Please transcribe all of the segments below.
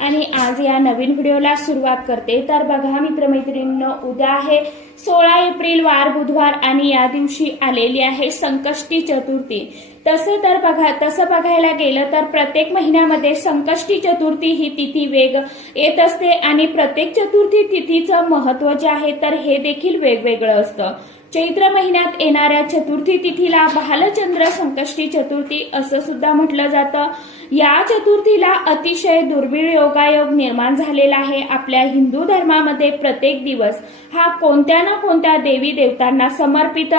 आणि आज या नवीन व्हिडिओला सुरुवात करते. तर बघा मित्रमैत्रिणींनो उद्या आहे सोळा एप्रिल वार बुधवार आणि या दिवशी आलेली आहे संकष्टी चतुर्थी. तसं तर बघा तसं बघायला गेलं तर प्रत्येक महिन्यामध्ये संकष्टी चतुर्थी ही तिथी वेग येत असते आणि प्रत्येक चतुर्थी तिथीचं महत्त्व जे आहे तर हे देखील वेगवेगळं असतं. चैत्र महिन्यात येणाऱ्या चतुर्थी तिथीला बालचंद्र संकष्टी चतुर्थी असं सुद्धा म्हटलं जातं. या चतुर्थीला अतिशय दुर्मिळ योगायोग निर्माण झालेला आहे. आपल्या हिंदू धर्मामध्ये प्रत्येक दिवस हा कोणत्या ना कोणत्या देवी देवतांना समर्पित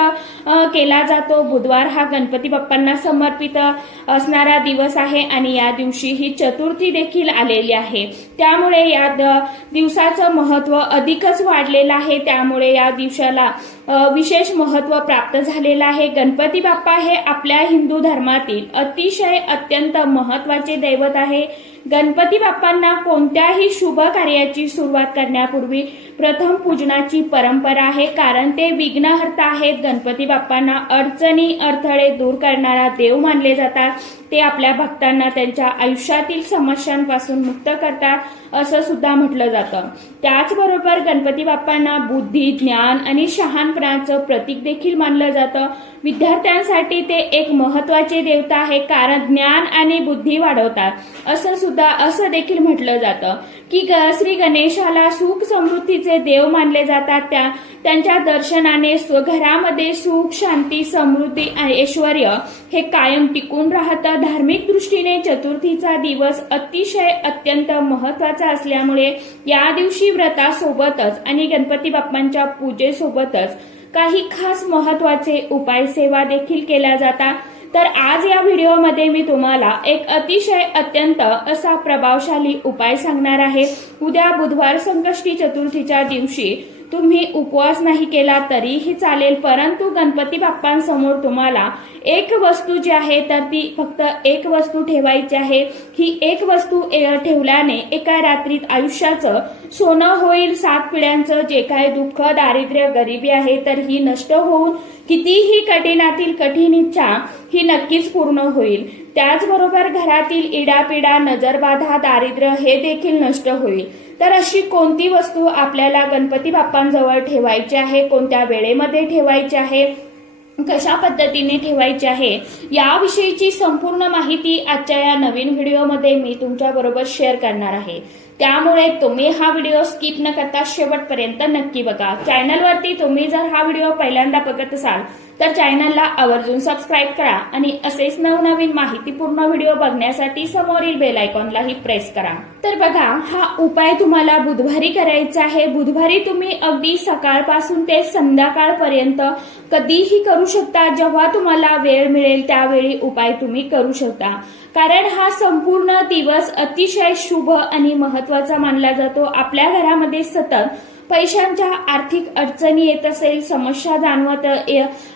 केला जातो. बुधवार हा गणपती बाप्पांना समर्पित असणारा दिवस आहे आणि या दिवशी ही चतुर्थी देखील आलेली आहे. त्यामुळे या द- दिवसाचं महत्त्व अधिकच वाढलेलं आहे. त्यामुळे या दिवसाला विशेष महत्त्व प्राप्त झालेलं आहे. गणपती बाप्पा हे आपल्या हिंदू धर्मातील अतिशय अत्यंत महत्त्वाचे दैवत आहे. गणपती बाप्पांना कोणत्याही शुभ कार्याची सुरुवात करण्यापूर्वी प्रथम पूजनाची परंपरा आहे. कारण ते विघ्नहर्ता आहेत. गणपती बाप्पांना अडचणी अडथळे दूर करणारा देव मानले जातात. ते आपल्या भक्तांना त्यांच्या आयुष्यातील समस्यांपासून मुक्त करतात. असं सुद्धा म्हटलं जातं. त्याचबरोबर गणपती बाप्पांना बुद्धी ज्ञान आणि शहाणपणाचं प्रतीक देखील मानलं जातं. विद्यार्थ्यांसाठी ते एक महत्त्वाचे देवता आहे कारण ज्ञान आणि बुद्धी वाढवतात. असं सुद्धा असं देखील म्हटलं जातं की ग- श्री गणेशाला सुख समृद्धीचे देव मानले जातात. त्या त्यांच्या दर्शनाने स्व- घरामध्ये सुख शांती समृद्धी आणि ऐश्वर हे कायम टिकून राहतं. धार्मिक दृष्टीने चतुर्थीचा दिवस अतिशय अत्यंत महत्त्वाचा असल्यामुळे या दिवशी व्रतासोबतच आणि गणपती बाप्पांच्या पूजेसोबतच काही खास महत्त्वाचे उपाय सेवा देखील केल्या जातात तर आज या व्हिडिओमध्ये मी तुम्हाला एक अतिशय अत्यंत असा प्रभावशाली उपाय सांगणार आहे. उद्या बुधवार संकष्टी चतुर्थीच्या दिवशी तुम्ही उपवास नाही केला तरीही चालेल परंतु गणपती बाप्पांसमोर तुम्हाला एक वस्तू जी आहे तर ती फक्त एक वस्तू ठेवायची आहे. ही एक वस्तू ए- ठेवल्याने एका रात्रीत आयुष्याचं सोनं होईल सात पिढ्यांचं जे काय दुःख दारिद्र्य गरिबी आहे तर ही नष्ट होऊन कितीही कठीणातील कठीण इच्छा ही नक्कीच पूर्ण होईल. त्याचबरोबर घरातील इडापिडा नजरबाधा दारिद्र्य हे देखील नष्ट होईल. तर अशी कोणती वस्तू आपल्याला गणपती बाप्पांजवळ ठेवायची आहे? कोणत्या वेळेमध्ये ठेवायची आहे? कशा पद्धतीने ठेवायची आहे? याविषयीची संपूर्ण माहिती आजच्या या नवीन व्हिडिओमध्ये मी तुमच्या बरोबर शेअर करणार आहे. त्यामुळे तुम्ही हा व्हिडिओ स्किप न करता शेवटपर्यंत नक्की बघा. चॅनलवरती तुम्ही जर हा व्हिडिओ पहिल्यांदा बघत असाल तर चॅनलला आवर्जून सबस्क्राईब करा आणि असेच नवनवीन माहितीपूर्ण व्हिडिओ बघण्यासाठी समोरील बेल आयकॉनलाही प्रेस करा. तर बघा हा उपाय तुम्हाला बुधवारी करायचा आहे. बुधवारी तुम्ही अगदी सकाळपासून ते संध्याकाळपर्यंत कधीही करू शकता. जेव्हा तुम्हाला वेळ मिळेल त्यावेळी उपाय तुम्ही करू शकता. कारण हा संपूर्ण दिवस अतिशय शुभ आणि महत्त्वाचा मानला जातो. आपल्या घरामध्ये सतत पैशांच्या आर्थिक अडचणी येत असेल समस्या जाणवत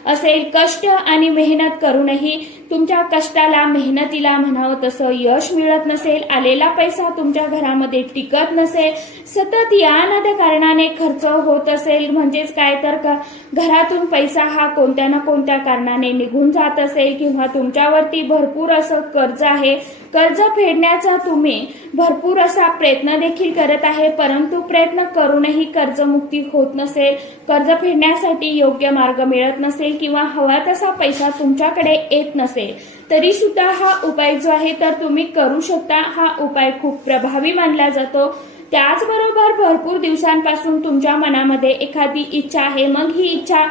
असेल कष्ट आणि मेहनत करूनही तुमच्या कष्टाला मेहनतीला म्हणावं तसं यश मिळत नसेल आलेला पैसा तुमच्या घरामध्ये टिकत नसेल सतत या ना त्या कारणाने खर्च होत असेल म्हणजेच काय तर क- घरातून पैसा हा कोणत्या ना कोणत्या कारणाने निघून जात असेल किंवा तुमच्यावरती भरपूर असं कर्ज आहे कर्ज फेडण्याचा तुम्ही भरपूर असा प्रयत्न देखील करत आहे परंतु प्रयत्न करूनही कर कर्जमुक्ती होत नसेल कर्ज फेडण्यासाठी योग्य मार्ग मिळत नसेल किंवा हवा तसा पैसा तुमच्याकडे येत नसेल तरी सुद्धा हा उपाय जो आहे तर तुम्ही करू शकता. हा उपाय खूप प्रभावी मानला जातो. त्याचबरोबर भरपूर दिवसांपासून तुमच्या मनामध्ये एखादी इच्छा आहे. मग ही इच्छा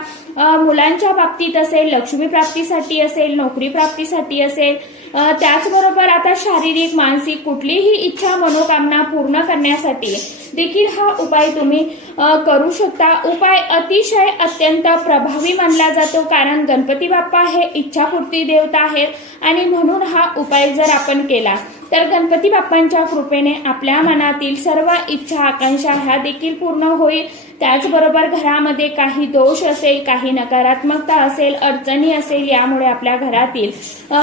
मुलांच्या बाबतीत असेल लक्ष्मी प्राप्तीसाठी असेल नोकरी प्राप्तीसाठी असेल त्याचबरोबर आता शारीरिक मानसिक कुठलीही इच्छा मनोकामना पूर्ण करण्यासाठी देखील हा उपाय तुम्ही करू शकता. उपाय अतिशय अत्यंत प्रभावी मानला जातो कारण गणपती बाप्पा हे इच्छापूर्ती देवता आहेत आणि म्हणून हा उपाय जर आपण केला तर गणपती बाप्पांच्या कृपेने आपल्या मनातील सर्व इच्छा आकांक्षा ह्या देखील पूर्ण होईल. त्याचबरोबर घरामध्ये काही दोष असेल काही नकारात्मकता असेल अडचणी असेल यामुळे आपल्या घरातील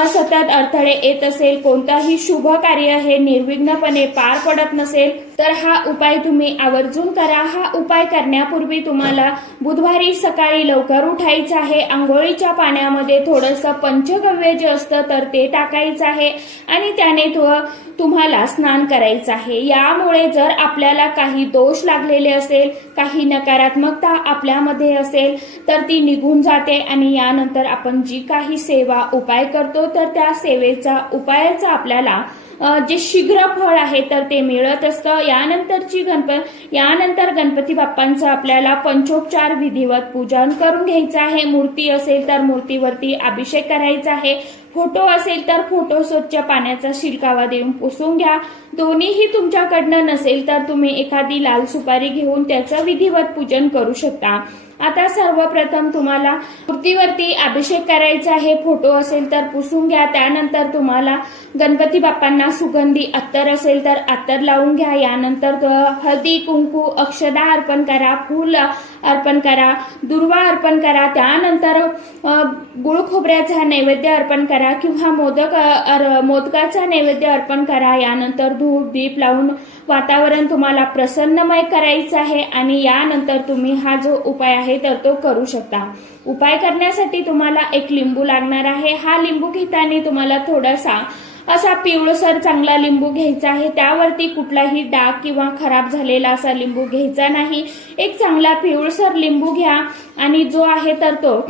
सतत अडथळे येत असेल. कोणताही शुभ कार्य हे निर्विघ्नपणे पार पडत नसेल तर हा उपाय तुम्ही आवर्जून करा. हा उपाय करण्यापूर्वी तुम्हाला बुधवारी सकाळी लवकर उठायचं आहे. आंघोळीच्या पाण्यामध्ये थोडंसं पंचगव्य जे असतं तर ते टाकायचं आहे आणि त्याने तो तुम्हाला स्नान करायचं आहे. यामुळे जर आपल्याला काही दोष लागलेले असेल काही नकारात्मकता आपल्यामध्ये असेल तर ती निघून जाते आणि यानंतर आपण जी काही सेवा उपाय करतो तर त्या सेवेचा उपायाचा आपल्याला जे शीघ्र फळ आहे तर ते मिळत असतं. यानंतरची गणपती यानंतर गणपती बाप्पांचं आपल्याला पंचोपचार विधिवत पूजन करून घ्यायचं आहे. मूर्ती असेल तर मूर्तीवरती अभिषेक करायचा आहे. फोटो असेल तर फोटो स्वच्छ पाण्याचा शिरकावा देऊन पुसून घ्या. दोन्हीही तुमच्याकडनं नसेल तर तुम्ही एखादी लाल सुपारी घेऊन त्याचं विधिवत पूजन करू शकता. आता सर्वप्रथम तुम्हाला मूर्तीवरती अभिषेक करायचा आहे फोटो असेल तर पुसून घ्या. त्यानंतर तुम्हाला गणपती बाप्पांना सुगंधी अत्तर असेल तर अत्तर लावून घ्या. यानंतर हळदी कुंकू अक्षदा अर्पण करा फूल अर्पण करा दुर्वा अर्पण करा. त्यानंतर गुळ खोबऱ्याचा नैवेद्य अर्पण करा किंवा मोदक मोदकाचा नैवेद्य अर्पण करा. यानंतर धूप दीप लावून वातावरण तुम्हाला प्रसन्नमय करायचं आहे आणि यानंतर तुम्ही हा जो उपाय आहे तर तो करू शकता. उपाय करण्यासाठी तुम्हाला एक लिंबू लागणार आहे. हा लिंबू घेताना तुम्हाला थोडासा असा पिवळसर चांगला लिंबू घ्यायचा आहे. त्यावरती कुठलाही डाग किंवा खराब झालेला असा लिंबू घ्यायचा नाही. एक चांगला पिवळसर लिंबू घ्या आणि जो आहे तर तो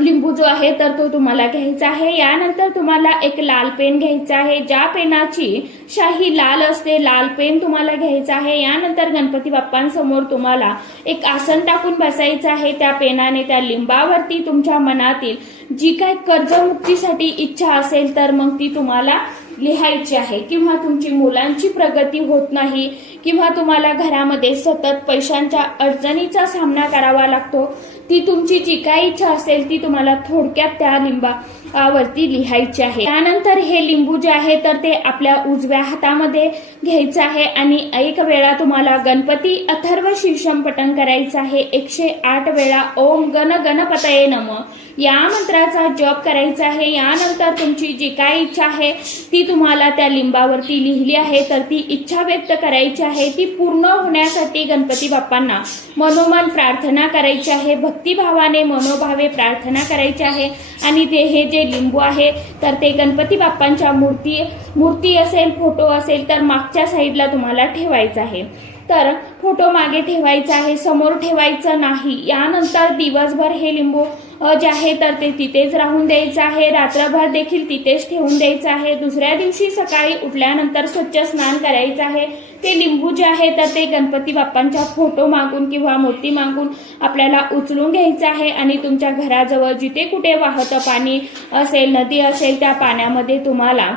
लिंबू जो आहे तर तो तुम्हाला घ्यायचा आहे. यानंतर तुम्हाला एक लाल पेन घ्यायचा आहे. ज्या पेनाची शाही लाल असते लाल पेन तुम्हाला घ्यायचा आहे. यानंतर गणपती बाप्पांसमोर तुम्हाला एक आसन टाकून बसायचं आहे. त्या पेनाने त्या लिंबावरती तुमच्या मनातील जी काही कर्जमुक्तीसाठी इच्छा असेल तर मग ती तुम्हाला लिहायची आहे किंवा तुमची मुलांची प्रगती होत नाही किंवा तुम्हाला घरामध्ये सतत पैशांच्या अडचणीचा सामना करावा लागतो ती तुमची जी काय इच्छा असेल ती तुम्हाला थोडक्यात त्या लिंबावरती लिहायची आहे. त्यानंतर हे लिंबू जे आहे तर ते आपल्या उजव्या हातामध्ये घ्यायचं आहे आणि एक वेळा तुम्हाला गणपती अथर्व शीर्षम पठण करायचं आहे. एकशे आठ वेळा ओम गण गणपतये नम. या मंत्राचा जप करायचा आहे. यानंतर तुमची जी काय इच्छा आहे ती तुम्हाला त्या लिंबावरती लिहिली आहे. तर ती इच्छा व्यक्त करायची आहे. ती पूर्ण होण्यासाठी गणपती बाप्पांना मनोमन प्रार्थना करायची आहे. भक्तिभावाने मनोभावे प्रार्थना करायची आहे. आणि ते हे जे लिंबू आहे तर ते गणपती बाप्पांच्या मूर्ती मूर्ती असेल फोटो असेल तर मागच्या साईडला तुम्हाला ठेवायचं आहे. तर फोटो मागे ठेवायचा आहे समोर ठेवायचं नाही. यानंतर दिवसभर हे लिंबू जे आहे तर ते तिथेच राहून द्यायचं आहे. रात्रभर देखील तिथेच ठेवून द्यायचं आहे. दुसऱ्या दिवशी सकाळी उठल्यानंतर स्वच्छ स्नान करायचं आहे. ते लिंबू जे आहे तर ते गणपती बाप्पांच्या फोटो मागून किंवा मूर्ती मागून आपल्याला उचलून घ्यायचं आहे. आणि तुमच्या घराजवळ जिथे कुठे वाहतं पाणी असेल नदी असेल त्या पाण्यामध्ये तुम्हाला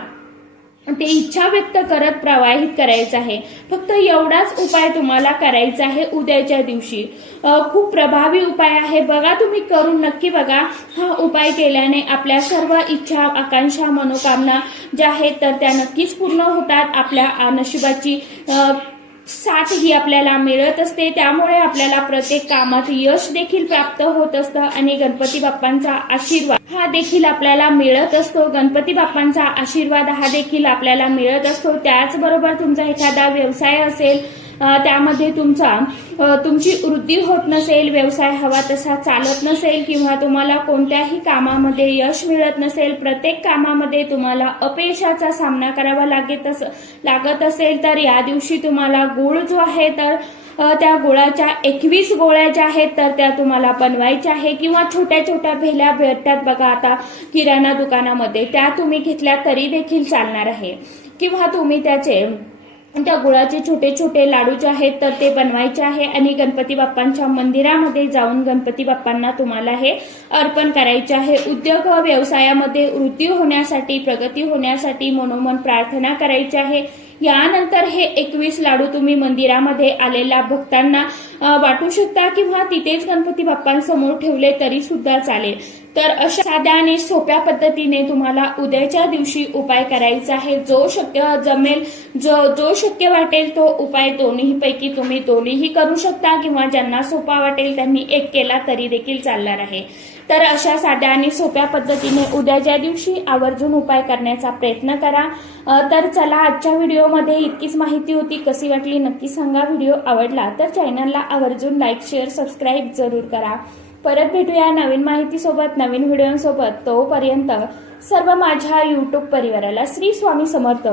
ते इच्छा व्यक्त करत प्रवाहित करायचं आहे. फक्त एवढाच उपाय तुम्हाला करायचा आहे उद्याच्या दिवशी. खूप प्रभावी उपाय आहे. बघा तुम्ही करून नक्की बघा. हा उपाय केल्याने आपल्या सर्व इच्छा आकांक्षा मनोकामना ज्या आहेत तर त्या नक्कीच पूर्ण होतात. आपल्या नशिबाची साथ ही आपल्याला मिळत असते. त्यामुळे आपल्याला प्रत्येक कामात यश देखील प्राप्त होत असतं आणि गणपती बाप्पांचा आशीर्वाद हा देखील आपल्याला मिळत असतो. गणपती बाप्पांचा आशीर्वाद हा देखील आपल्याला मिळत असतो. त्याचबरोबर तुमचा एखादा व्यवसाय असेल त्यामध्ये तुमचा तुमची वृद्धी होत नसेल व्यवसाय हवा तसा चालत नसेल किंवा तुम्हाला कोणत्याही कामामध्ये यश मिळत नसेल प्रत्येक कामामध्ये तुम्हाला अपयशाचा सामना करावा लागेल अस लागत असेल तर या दिवशी तुम्हाला गुळ जो आहे तर त्या गुळाच्या एकवीस गोळ्या ज्या आहेत तर त्या तुम्हाला बनवायच्या आहे किंवा छोट्या छोट्या भेल्या भेटतात बघा आता किराणा दुकानामध्ये त्या तुम्ही घेतल्या तरी देखील चालणार आहे. किंवा तुम्ही त्याचे त्या गुळाचे छोटे छोटे लाडू जे आहेत तर ते बनवायचे आहे आणि गणपती बाप्पांच्या मंदिरामध्ये जाऊन गणपती बाप्पांना तुम्हाला हे अर्पण करायचे आहे. उद्योग व व्यवसायामध्ये वृद्धी होण्यासाठी प्रगती होण्यासाठी मनोमन प्रार्थना करायची आहे. यानंतर हे एकवीस लाडू तुम्ही मंदिरामध्ये आलेल्या भक्तांना वाटू शकता किंवा तिथेच गणपती बाप्पांसमोर ठेवले तरी सुद्धा चालेल. तर अशा साध्या आणि सोप्या पद्धतीने तुम्हाला उद्याच्या दिवशी उपाय करायचा आहे. जो शक्य जमेल जो जो शक्य वाटेल तो उपाय दोन्ही पैकी तुम्ही दोन्हीही करू शकता किंवा ज्यांना सोपा वाटेल त्यांनी एक केला तरी देखील चालणार आहे. तर अशा साध्या आणि सोप्या पद्धतीने उद्याच्या दिवशी आवर्जून उपाय करण्याचा प्रयत्न करा. तर चला आजच्या व्हिडिओमध्ये इतकीच माहिती होती. कशी वाटली नक्की सांगा. व्हिडिओ आवडला तर चॅनलला आवर्जून लाईक शेअर सबस्क्राईब जरूर करा. परत भेटूया नवीन माहितीसोबत नवीन व्हिडिओसोबत. तोपर्यंत सर्व माझ्या यूट्यूब परिवाराला श्री स्वामी समर्थ.